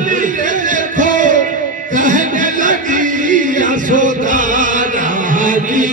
देखो कहने लगी यशोदा रानी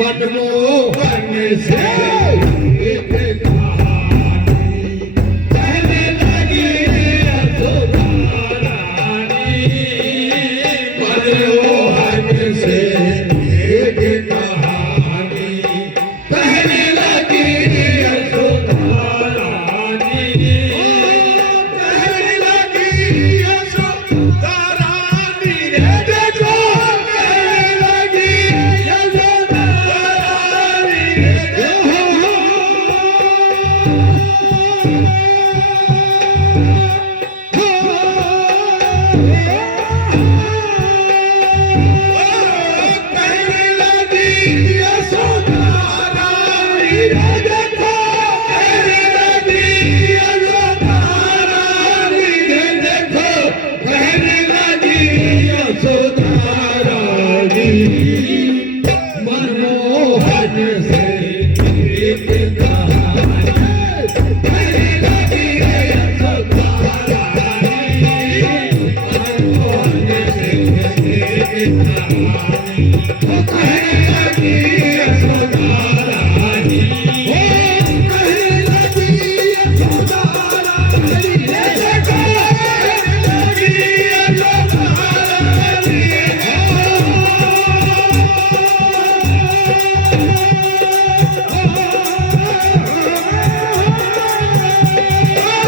मनमोहन से एक कहानी कहने लगी यशोदा रानी मनमोहन से एक कहानी कहने लगी यशोदा रानी कहने लगी यशोदा रानी रे देखो कहने लगी यशोदा रानी रे देखो कहने लगी यशोदा रानी रे देखो कहने लगी यशोदा रानी रे देखो कहने लगी यशोदा रानी मनमोहन से एक कहानी कहने लगी यशोदा रानी मनमोहन से एक कहानी कहने लगी यशोदा रानी कहने लगी यशोदा रानी रे देखो कहने लगी यशोदा रानी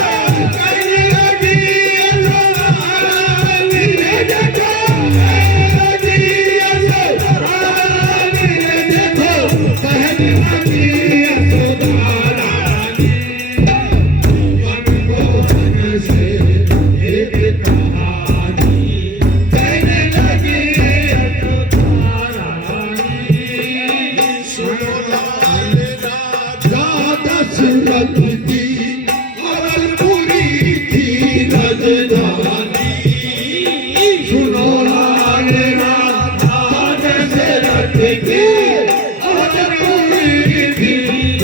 कहने लगी यशोदा रानी रे देखो कहने लगी यशोदा रानी रे देखो कहने लगी यशोदा रानी मनमोहन से एक कहानी कहने लगी यशोदा रानी सुनो लाल राजा दशरथ की अवलपुरी थी राजधानी सुनो लाल राजा दशरथ की अवलपुरी थी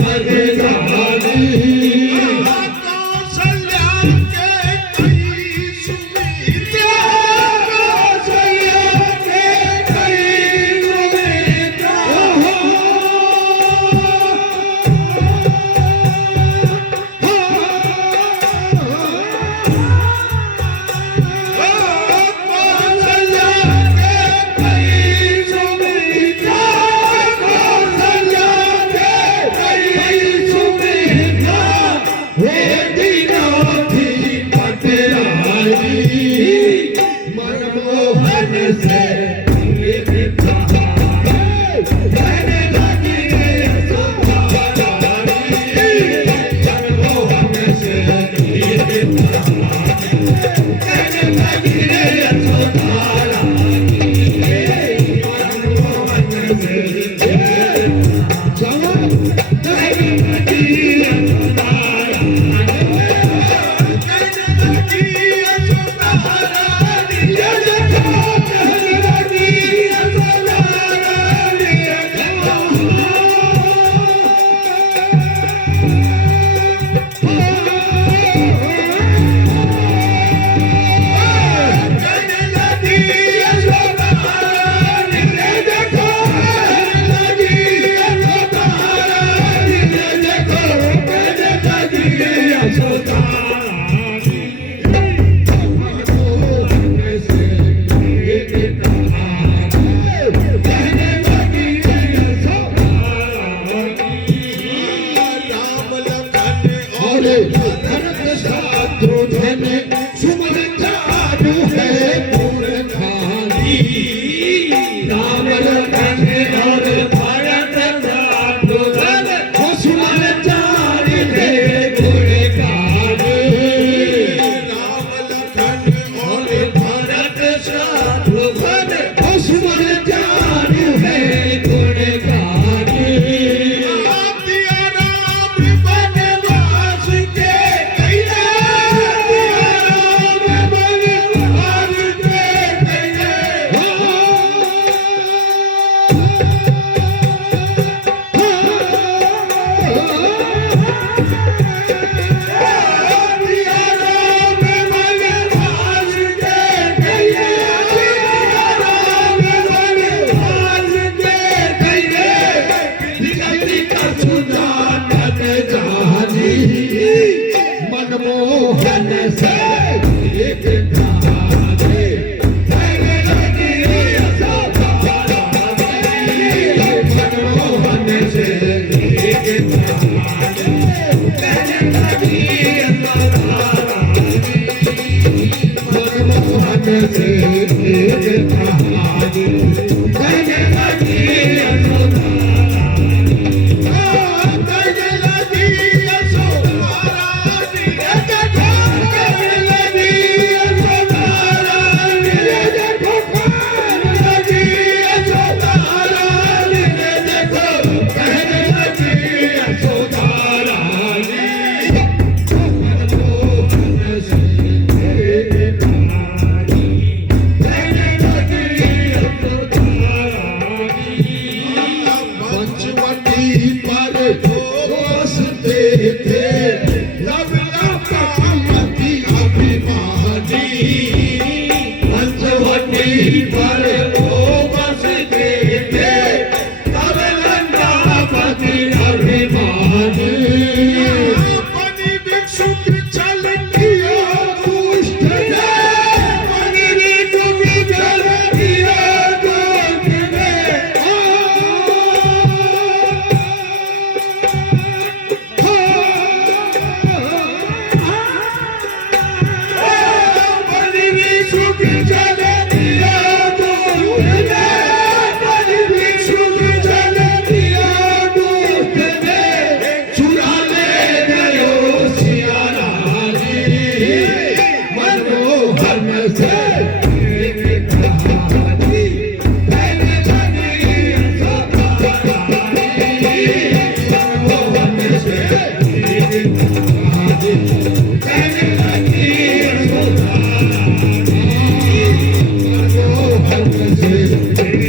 राजधानी कौशल्या के कई सुमित्रा कौशल्या के कई सुमित्रा कौशल्या के कई सुमित्रा कौशल्या के कई सुमित्रा हे दीनावती पटरानी मनमोहन से एक कहानी कहने लगी यशोदा रानी मनमोहन से एक कहानी कहने लगी यशोदा रानी मनमोहन से कहने लगी यशोदा रानी कहने लगी यशोदा रानी रे देखो कहने लगी यशोदा रानी रे देखो कहने लगी यशोदा रानी रे देखो कहने लगी यशोदा रानी रे देखो कहने लगी यशोदा रानी मनमोहन से एक कहानी कहने लगी यशोदा रानी राम लखन और भरत शत्रुघ्न सुमन चारु है पुरखानी राम लखन और भरत शत्रुघ्न सुमन चारु है पुरखानी राम लखन और भरत शत्रुघ्न सुमन चारु है पुरखानी दिया राम वनवास के कैला मनमोहन से एक कहानी कहने लगी यशोदा रानी। मनमोहन से एक कहानी कहने लगी यशोदा रानी। मनमोहन से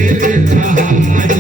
एक कहानी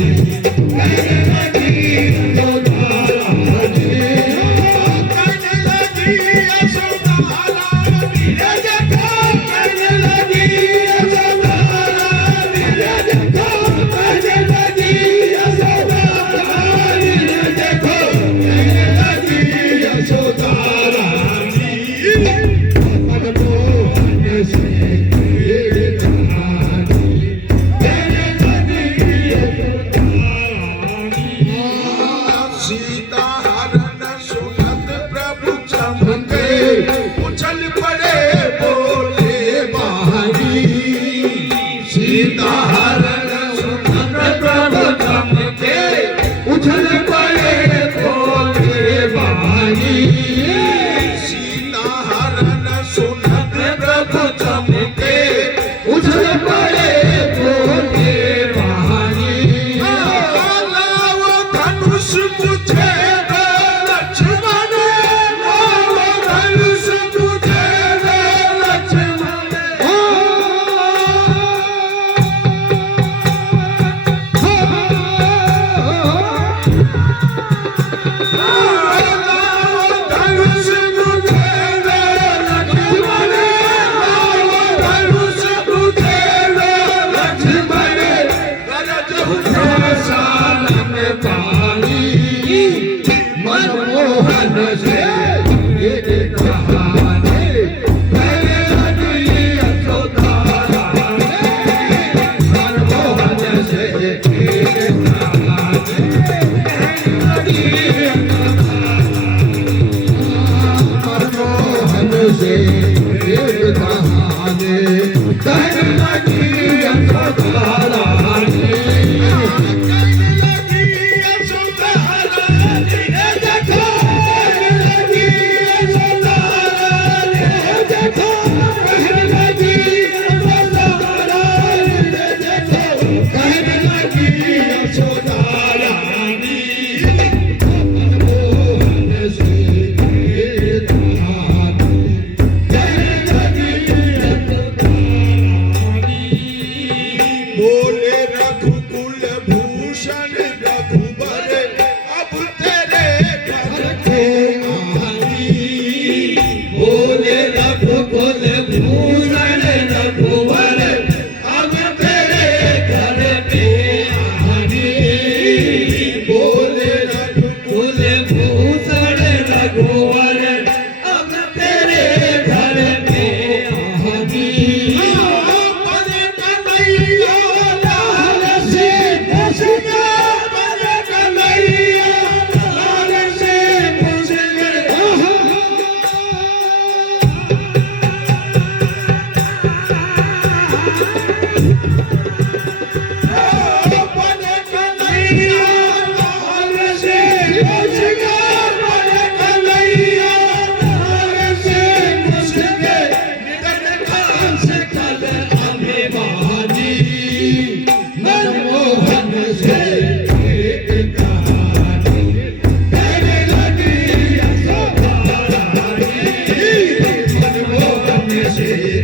कहने लगी यशोदा श्री